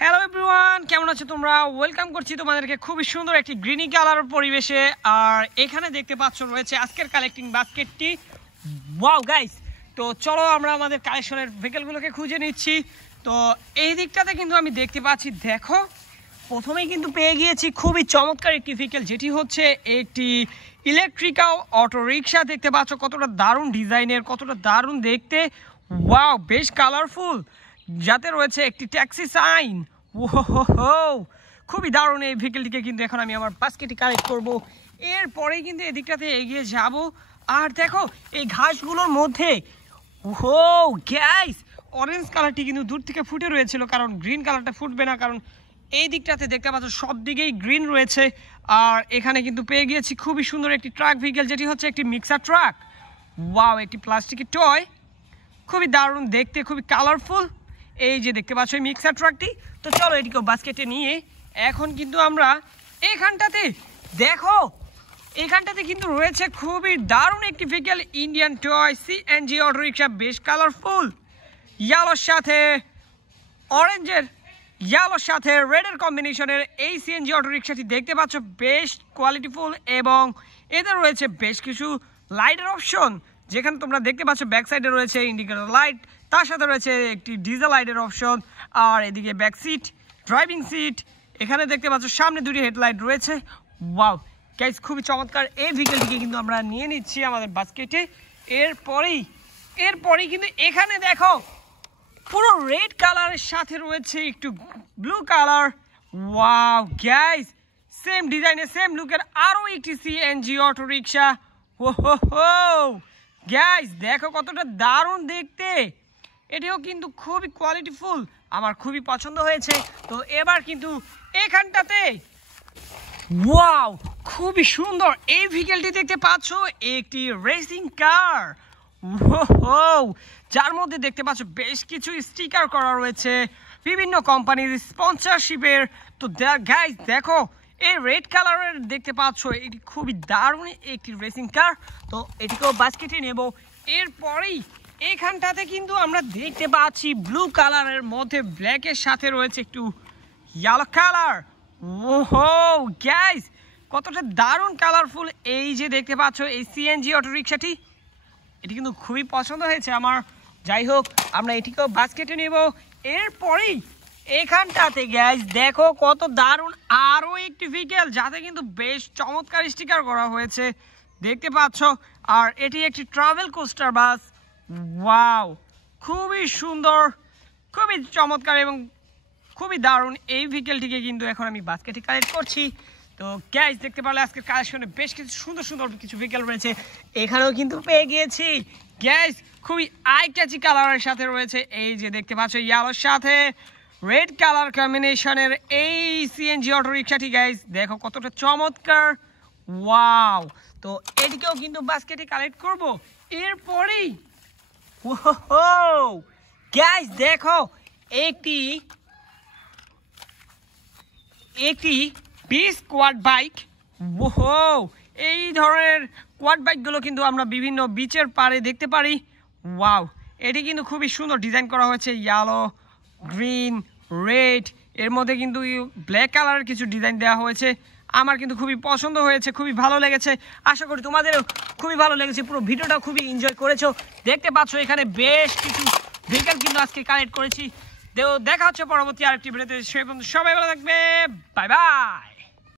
Hello everyone, কেমন আছো তোমরা? ওয়েলকাম করছি তোমাদেরকে খুবই সুন্দর একটি গ্রিনি কালার পরিবেশে। আর এখানে দেখতে পাচ্ছ রয়েছে আজকের কালেক্টিং বাস্কেটটি। ওয়াও গাইস, তো চলো আমরা আমাদের কালেকশনের ভেহিকেলগুলোকে খুঁজে নিচ্ছি। তো এই দিকটাতে কিন্তু আমি দেখতে পাচ্ছি, দেখো প্রথমেই কিন্তু পেয়ে গিয়েছি খুবই চমৎকার একটি ভেহিকেল, যেটি হচ্ছে একটি ইলেকট্রিক্যাল অটো রিক্সা। দেখতে পাচ্ছ কতটা দারুণ ডিজাইনের, কতটা দারুণ দেখতে। ওয়াও, বেশ কালারফুল, যাতে রয়েছে একটি ট্যাক্সি সাইন। ওহো, খুবই দারুণ এই ভেহিকেলটিকে কিন্তু এখন আমি আমার বাস্কেটে কালেক্ট করবো। এরপরেই কিন্তু এদিকটাতে এগিয়ে যাব। আর দেখো এই ঘাসগুলোর মধ্যে ওহো গ্যাস, অরেঞ্জ কালারটি কিন্তু দূর থেকে ফুটে রয়েছিল, কারণ গ্রিন কালারটা ফুটবে না, কারণ এই দিকটাতে দেখতে পাচ্ছ সব দিকেই গ্রিন রয়েছে। আর এখানে কিন্তু পেয়ে গিয়েছি খুবই সুন্দর একটি ট্রাক ভেহিকেল, যেটি হচ্ছে একটি মিক্সার ট্রাক। ওয়াও, একটি প্লাস্টিকের টয়, খুবই দারুণ দেখতে, খুবই কালারফুল। এই যে দেখতে পাচ্ছ এই মিক্সার ট্রাকটি। তো চলো এটিকে বাস্কেটে নিয়ে এখন কিন্তু আমরা এখানটাতে, দেখো এখানটাতে কিন্তু রয়েছে খুবই দারুণ একটি vehicle, Indian toy CNG auto rickshaw. বেশ কালারফুল, ইয়েলোর সাথে অরেঞ্জের, ইয়েলোর সাথে রেডের কম্বিনেশনের এই সিএনজি অটো রিক্সাটি দেখতে পাচ্ছ বেশ কোয়ালিটিফুল, এবং এতে রয়েছে বেশ কিছু লাইটের অপশন, যেখানে তোমরা দেখতে পাচ্ছ ব্যাক সাইডে রয়েছে ইন্ডিকেটর লাইট, তার সাথে রয়েছে একটি ডিজেল লাইটের অপশন। আর এদিকে ব্যাক সিট, ড্রাইভিং সিট, এখানে দেখতে পাচ্ছ সামনে দুটি হেডলাইট রয়েছে। ওয়াও গাইস, খুবই চমৎকার এই ভেহিকেলটিকে কিন্তু আমরা নিয়ে নিচ্ছি আমাদের বাস্কেটে। এরপরেই কিন্তু এখানে দেখো পুরো রেড কালারের সাথে রয়েছে একটু blue colour. Wow guys, same ডিজাইনে সেম লুকের আরও একটি সিএনজি অটো রিক্সা। ওহো গাইস, দেখো কতটা দারুণ দেখতে, এটিও কিন্তু খুবই কোয়ালিটিফুল, আমার খুবই পছন্দ হয়েছে। তো এবার কিন্তু এখানটাতে ওয়াও, খুবই সুন্দর এই ভেহিকেলটি দেখতে পাচ্ছ, একটি রেসিং কার। ওহো, যার মধ্যে দেখতে পাচ্ছ বেশ কিছু স্টিকার করা রয়েছে বিভিন্ন কোম্পানির স্পন্সরশিপের। তো গাইস দেখো এই রেড কালারের দেখতে পাচ্ছ, এটি খুবই দারুণ একটি রেসিং কার। তো এটিকেও বাস্কেটে নেব। এরপরেই এখানটাতে কিন্তু আমরা দেখতে পাচ্ছি ব্লু কালারের মধ্যে ব্ল্যাকের সাথে রয়েছে একটু ইয়েলো কালার। ওহো গাইস, কতটা দারুণ কালারফুল এই যে দেখতে পাচ্ছ এই সিএনজি অটো রিক্সাটি, এটি কিন্তু খুবই পছন্দ হয়েছে আমার। যাই হোক, আমরা এটিকেও বাস্কেটে নেব। এরপরেই এখানটাতে গাইস দেখো কত দারুণ আরও একটি ভেহিকেল, যাতে কিন্তু বেশ চমৎকার স্টিকার করা হয়েছে দেখতে পাচ্ছ। আর এটি একটি ট্রাভেল কোস্টার বাস। ওয়াও, খুবই সুন্দর, খুবই চমৎকার এবং খুবই দারুণ এই ভেহিকেলটিকে কিন্তু এখন আমি বাস্কেটে কালেক্ট করছি। তো গাইস দেখতে পারলে আজকের কালেকশনে বেশ কিছু সুন্দর সুন্দর কিছু ভেহিকেল রয়েছে। এখানেও কিন্তু পেয়ে গিয়েছি গাইস খুবই আই ক্যাচি কালারের সাথে রয়েছে, এই যে দেখতে পাচ্ছ ইয়েলোর সাথে রেড কালার কম্বিনেশনের এই সিএনজি অটো রিক্সাটি। গাইস দেখো কতটা চমৎকার। ওয়াও, তো এটিকেও কিন্তু বাস্কেটে কালেক্ট করব। এরপরেই ওহো গাইস দেখো একটি বিচ কোয়াড বাইক। ওহো, এই ধরনের কোয়াড বাইকগুলো কিন্তু আমরা বিভিন্ন বিচের পাড়ে দেখতে পারি। ওয়াও, এটি কিন্তু খুবই সুন্দর ডিজাইন করা হয়েছে, ইয়েলো, গ্রিন, রেড, এর মধ্যে কিন্তু ব্ল্যাক কালারের কিছু ডিজাইন দেওয়া হয়েছে। আমার কিন্তু খুবই পছন্দ হয়েছে, খুবই ভালো লেগেছে। আশা করি তোমাদেরও খুবই ভালো লেগেছে, পুরো ভিডিওটা খুবই এনজয় করেছো। দেখতে পাচ্ছ এখানে বেশ কিছু ভেহিকেল কিন্তু আজকে কালেক্ট করেছি। দেখা হচ্ছে পরবর্তী আরেকটি ভিডিওতে। সবাই ভালো থাকবে, বাই বাই।